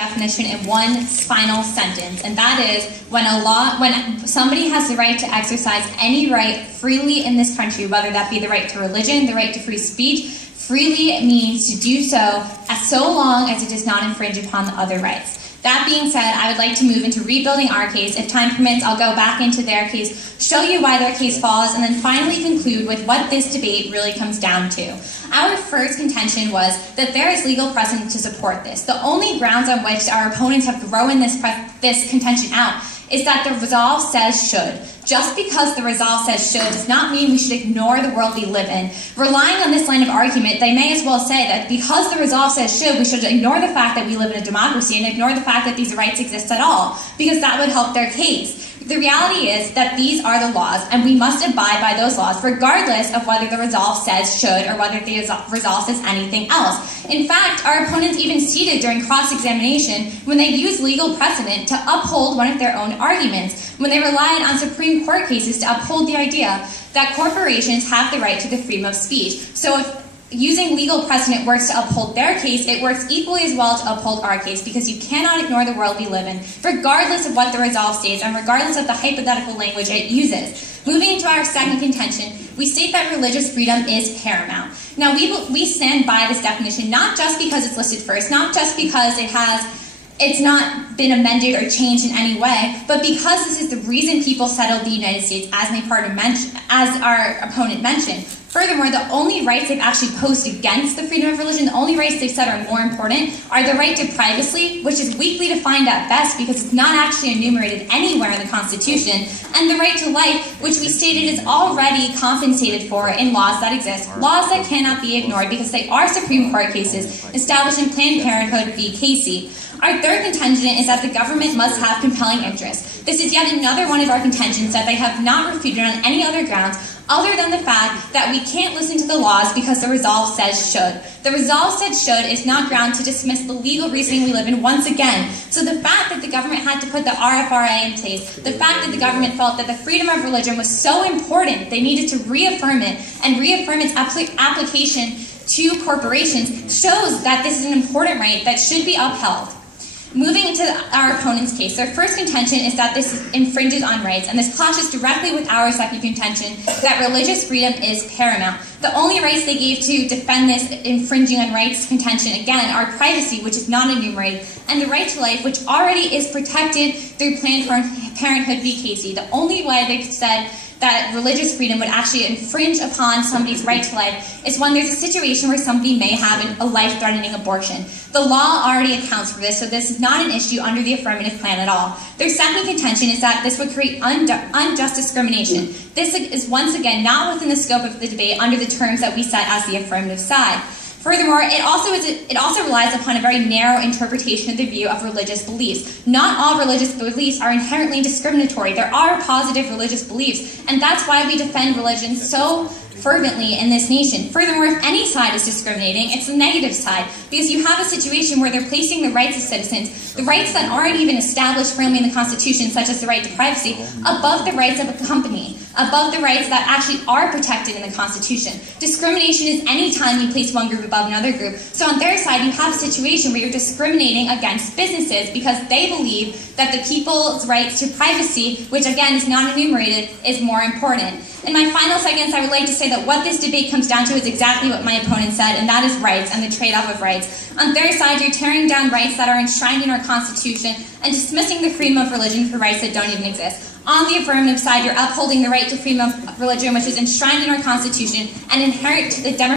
definition in one final sentence, and that is when somebody has the right to exercise any right freely in this country, whether that be the right to religion, the right to free speech. Freely means to do so long as it does not infringe upon the other rights. That being said, I would like to move into rebuilding our case. If time permits, I'll go back into their case, show you why their case falls, and then finally conclude with what this debate really comes down to. Our first contention was that there is legal precedent to support this. The only grounds on which our opponents have thrown this contention out is that the resolve says should. Just because the resolve says should does not mean we should ignore the world we live in. Relying on this line of argument, they may as well say that because the resolve says should, we should ignore the fact that we live in a democracy and ignore the fact that these rights exist at all, because that would help their case. The reality is that these are the laws, and we must abide by those laws, regardless of whether the resolve says should or whether the resolve says anything else. In fact, our opponents even ceded during cross-examination when they used legal precedent to uphold one of their own arguments, when they relied on Supreme Court cases to uphold the idea that corporations have the right to the freedom of speech. So if using legal precedent works to uphold their case, it works equally as well to uphold our case, because you cannot ignore the world we live in, regardless of what the resolve states and regardless of the hypothetical language it uses. Moving into our second contention, we state that religious freedom is paramount. Now, we stand by this definition, not just because it's listed first, not just because it's not been amended or changed in any way, but because this is the reason people settled the United States, as our opponent mentioned. Furthermore, the only rights they've actually posed against the freedom of religion, the only rights they've said are more important, are the right to privacy, which is weakly defined at best because it's not actually enumerated anywhere in the Constitution, and the right to life, which we stated is already compensated for in laws that exist, laws that cannot be ignored because they are Supreme Court cases established in Planned Parenthood v. Casey. Our third contention is that the government must have compelling interest. This is yet another one of our contentions that they have not refuted on any other grounds other than the fact that we can't listen to the laws because the resolve says should. The resolve said should is not ground to dismiss the legal reasoning we live in once again. So the fact that the government had to put the RFRA in place, the fact that the government felt that the freedom of religion was so important, they needed to reaffirm it and reaffirm its application to corporations, shows that this is an important right that should be upheld. Moving into our opponent's case, their first contention is that this infringes on rights, and this clashes directly with our second contention that religious freedom is paramount. The only rights they gave to defend this infringing on rights contention, again, are privacy, which is not enumerated, and the right to life, which already is protected through Planned Parenthood v. Casey. The only way they said that religious freedom would actually infringe upon somebody's right to life is when there's a situation where somebody may have a life-threatening abortion. The law already accounts for this, so this is not an issue under the affirmative plan at all. Their second contention is that this would create unjust discrimination. This is once again not within the scope of the debate under the terms that we set as the affirmative side. Furthermore, it also relies upon a very narrow interpretation of the view of religious beliefs. Not all religious beliefs are inherently discriminatory. There are positive religious beliefs, and that's why we defend religion so fervently in this nation. Furthermore, if any side is discriminating, it's the negative side, because you have a situation where they're placing the rights of citizens, the rights that aren't even established firmly in the Constitution, such as the right to privacy, above the rights of a company, above the rights that actually are protected in the Constitution. Discrimination is any time you place one group above another group. So on their side, you have a situation where you're discriminating against businesses because they believe that the people's rights to privacy, which again is not enumerated, is more important. In my final seconds, I would like to say that what this debate comes down to is exactly what my opponent said, and that is rights and the trade-off of rights. On their side, you're tearing down rights that are enshrined in our Constitution and dismissing the freedom of religion for rights that don't even exist. On the affirmative side, you're upholding the right to freedom of religion, which is enshrined in our Constitution and inherent to the democratic